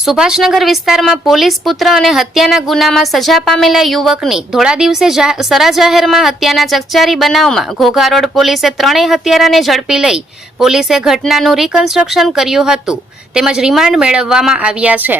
સુભાષનગર વિસ્તારમાં પોલીસ પુત્ર અને હત્યાના ગુનામાં સજા પામેલા યુવકની ધોળા દિવસે સરા જાહેરમાં હત્યાના ચકચારી બનાવમાં ઘોઘારોડ પોલીસે ત્રણેય હત્યારાને ઝડપી લઈ પોલીસે ઘટનાનું રિકન્સ્ટ્રક્શન કર્યું હતું. તેમજ રિમાન્ડ મેળવવામાં આવ્યા છે.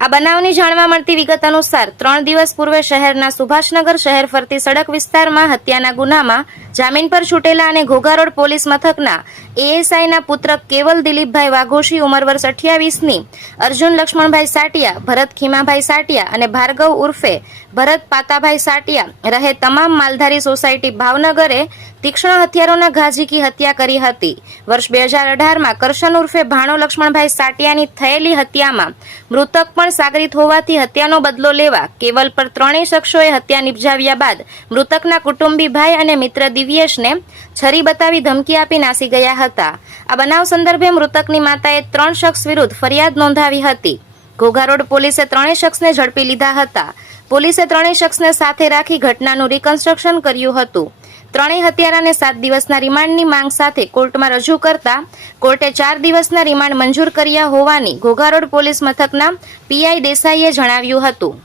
આ બનાવની જાણવા મળતી વિગત અનુસાર ત્રણ દિવસ પૂર્વે શહેરના સુભાષનગર શહેર ફરતી સડક વિસ્તારમાં હત્યાના ગુનામાં જામીન પર છૂટેલા અને ઘોઘા રોડ પોલીસ મથકના એએસઆઈના પુત્ર કેવલ દિલીપભાઈ વાઘોશી ઉંમર વર્ષ અઠ્યાવીસની, અર્જુન લક્ષ્મણભાઈ સાટિયા, ભરત ખીમાભાઈ સાટિયા અને ભાર્ગવ ઉર્ફે ભરત પાતાભાઈ સાટિયા રહે તમામ માલધારી સોસાયટી ભાવનગરે તીક્ષ્ણ હથિયારોના ઘાઝીકી હત્યા કરી હતી. વર્ષ બે હજાર અઢારમાં કરશન ઉર્ફે ભાણો લક્ષ્મણભાઈ સાટિયાની થયેલી હત્યામાં મૃતક પણ સાગરીત હોવાથી હત્યાનો બદલો લેવા કેવલ પર ત્રણેય શખ્સોએ હત્યા નિપજાવ્યા બાદ મૃતકના કુટુંબી ભાઈ અને મિત્ર દિવ્યેશને છરી બતાવી ધમકી આપી નાસી ગયા હતા. આ બનાવ સંદર્ભે મૃતકની માતાએ ત્રણ શખ્સ વિરુદ્ધ ફરિયાદ નોંધાવી હતી. ઘોઘા રોડ પોલીસે ત્રણેય શખ્સને ઝડપી લીધા હતા. પોલીસે ત્રણેય શખ્સને સાથે રાખી ઘટનાનું રિકન્સ્ટ્રક્શન કર્યું હતું. ત્રણેય હત્યારાને સાત દિવસના રિમાન્ડની માંગ સાથે કોર્ટમાં રજૂ કરતા કોર્ટે ચાર દિવસના રિમાન્ડ મંજૂર કર્યા હોવાની ઘોઘારોડ પોલીસ મથકના પીઆઈ દેસાઈએ જણાવ્યું હતું.